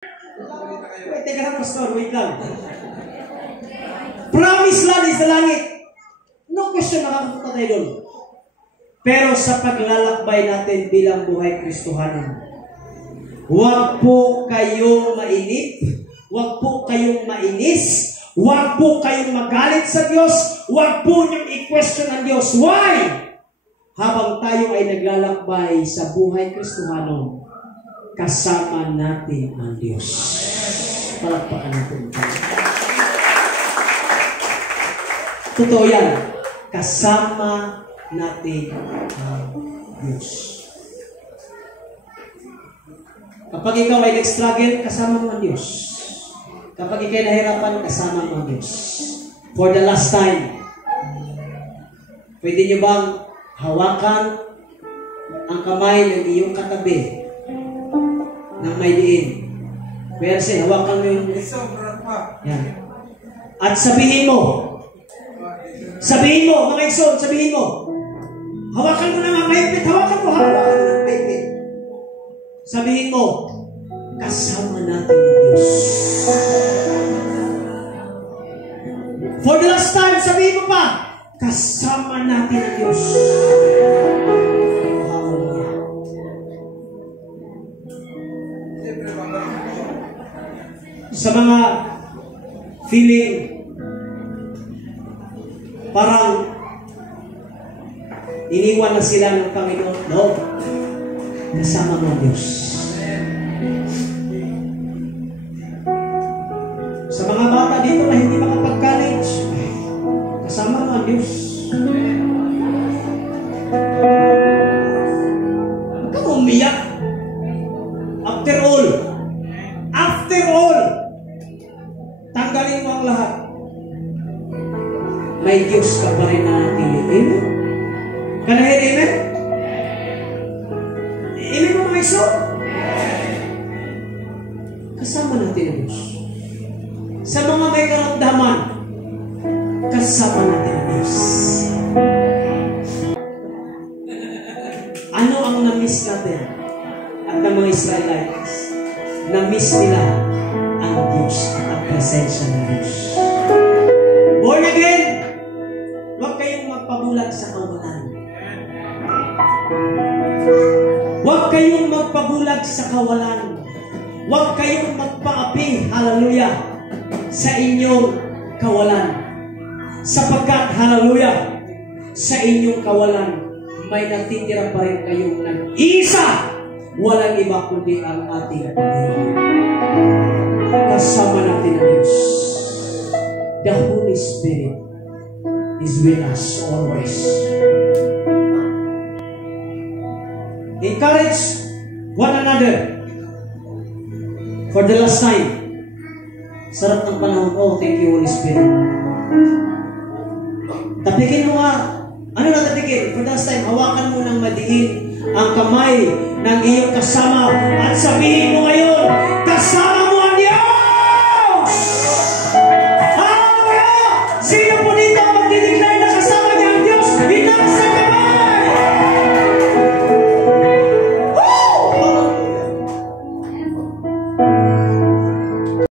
Wait, teka na, pastor. Wait lang. Promise land is the langit. No question, nakakapunta tayo doon. Pero sa paglalakbay natin bilang buhay Kristohanan, huwag po kayong mainit, huwag po kayong mainis, huwag po kayong magalit sa Diyos, huwag po niyong i-question ang Diyos. Why? Habang tayo ay naglalakbay sa buhay Kristohanan, kasama natin ang Diyos. Palakpakan natin. Totoo yan. Kasama natin ang Diyos. Kapag ikaw ay nag-struggle, kasama mo ang Diyos. Kapag ikaw ay nahirapan, kasama mo ang Diyos. For the last time, pwede niyo bang hawakan ang kamay ng iyong katabi ng may diin? Pero hawakan mo yung... Yan. At sabihin mo, mga Ikson, sabihin mo, hawakan mo na nga mahigpit, hawakan mo ng mahigpit. Sabihin mo, kasama natin ang Diyos. For the last time, sabihin mo pa, kasama natin ang Diyos. Sa mga feeling parang iniwan na sila ng Panginoon, no? Kasama mo ang Diyos. Sa mga bata dito na hindi makapag-college, kasama mo ang Diyos. Huwag kang umiyak. After all, tanggalin mo ang lahat. May Diyos ka pa rin na natili. Amen? Kanahin, amen? Amen mo mga iso? Kasama natin ang Diyos. Sa mga may karamdaman, kasama natin ang Diyos. Ano ang na-miss natin? At ng mga Israelites, na-miss nila ang Diyos at ang presensya ng Diyos. Born again, huwag kayong magpabulag sa kawalan. Huwag kayong magpabulag sa kawalan. Huwag kayong magpaapi, hallelujah, sa inyong kawalan. Sapagkat, hallelujah, sa inyong kawalan, may natitira pa rin kayong nag-isa. Walang iba kundi ang ating Panginoon. Kasama natin ang Diyos. The Holy Spirit is with us always. Encourage one another. For the last time. Sarap ng panahon. Oh, thank you, Holy Spirit. Tapikin mo nga. Ano na tapikin? For the last time, hawakan mo ng madiin ang kamay ng iyong kasama at sabihin mo ngayon, kasama